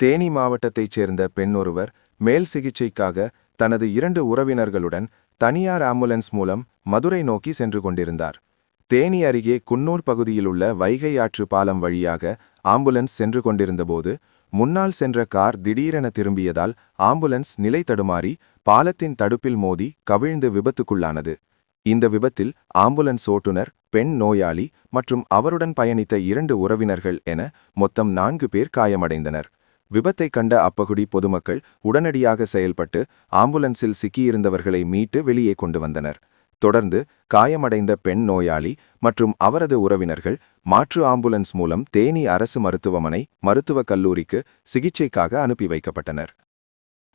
தேனி மாவட்டத்தைச் சேர்ந்த பெண் ஒருவர் மேல் சிகிச்சைக்காக தனது 2 உறவினர்களுடன் தனியார் ஆம்புலன்ஸ் மூலம் மதுரை நோக்கி சென்று கொண்டிருந்தார். தேனி அருகே குன்னூர் பகுதியிலுள்ள வைகை ஆற்று பாலம் வழியாக ஆம்புலன்ஸ் சென்று கொண்டிருந்தபோது முன்னால் சென்ற கார் திடீரென திரும்பியதால் ஆம்புலன்ஸ் நிலை தடுமாறி பாலத்தின் தடுப்பில் மோதி கவிழ்ந்து விபத்துக்குள்ளானது. இந்த விபத்தில் ஆம்புலன்ஸ் ஓட்டுநர், பெண் நோயாளி மற்றும் அவருடன் பயணித்த 2 உறவினர்கள் என மொத்தம் 4 பேர் காயமடைந்தனர். விபத்தை கண்ட அப்பகுதி பொதுமக்கள் உடனடியாக செயல்பட்டு ஆம்புலன்ஸில் சிக்கியிருந்தவர்களை மீட்டு வெளியே கொண்டு வந்தனர். தொடர்ந்து காயமடைந்த பெண் நோயாளி மற்றும் அவரது உறவினர்கள் மாற்று ஆம்புலன்ஸ் மூலம் தேனி அரசு மருத்துவமனை மருத்துவக் கல்லூரிக்கு சிகிச்சைக்காக அனுப்பி வைக்கப்பட்டனர்.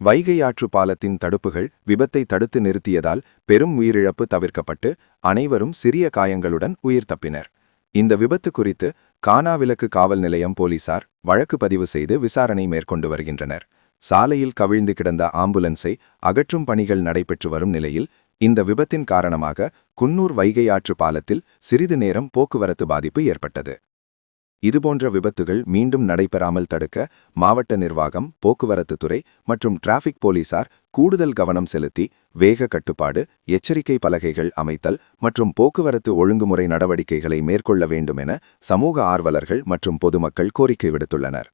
வைகை ஆற்று பாலத்தின் தடுப்புகள் விபத்தை தடுத்து நிறுத்தியதால் பெரும் உயிரிழப்பு தவிர்க்கப்பட்டு அனைவரும் சிறிய காயங்களுடன் உயிர் தப்பினர். இந்த விபத்து குறித்து கானாவிலக்கு காவல் நிலையம் போலீசார் வழக்கு பதிவு செய்து விசாரணை மேற்கொண்டு வருகின்றனர். சாலையில் கவிழ்ந்து கிடந்த ஆம்புலன்ஸை அகற்றும் பணிகள் நடைபெற்று வரும் நிலையில் இந்த விபத்தின் காரணமாக குன்னூர் வைகை ஆற்று பாலத்தில் சிறிது நேரம் போக்குவரத்து பாதிப்பு ஏற்பட்டது. இதுபோன்ற விபத்துகள் மீண்டும் நடைபெறாமல் தடுக்க மாவட்ட நிர்வாகம், போக்குவரத்து துறை மற்றும் டிராஃபிக் போலீசார் கூடுதல் கவனம் செலுத்தி வேக கட்டுப்பாடு, எச்சரிக்கை பலகைகள் அமைத்தல் மற்றும் போக்குவரத்து ஒழுங்குமுறை நடவடிக்கைகளை மேற்கொள்ள வேண்டும் என சமூக ஆர்வலர்கள் மற்றும் பொதுமக்கள் கோரிக்கை விடுத்துள்ளனர்.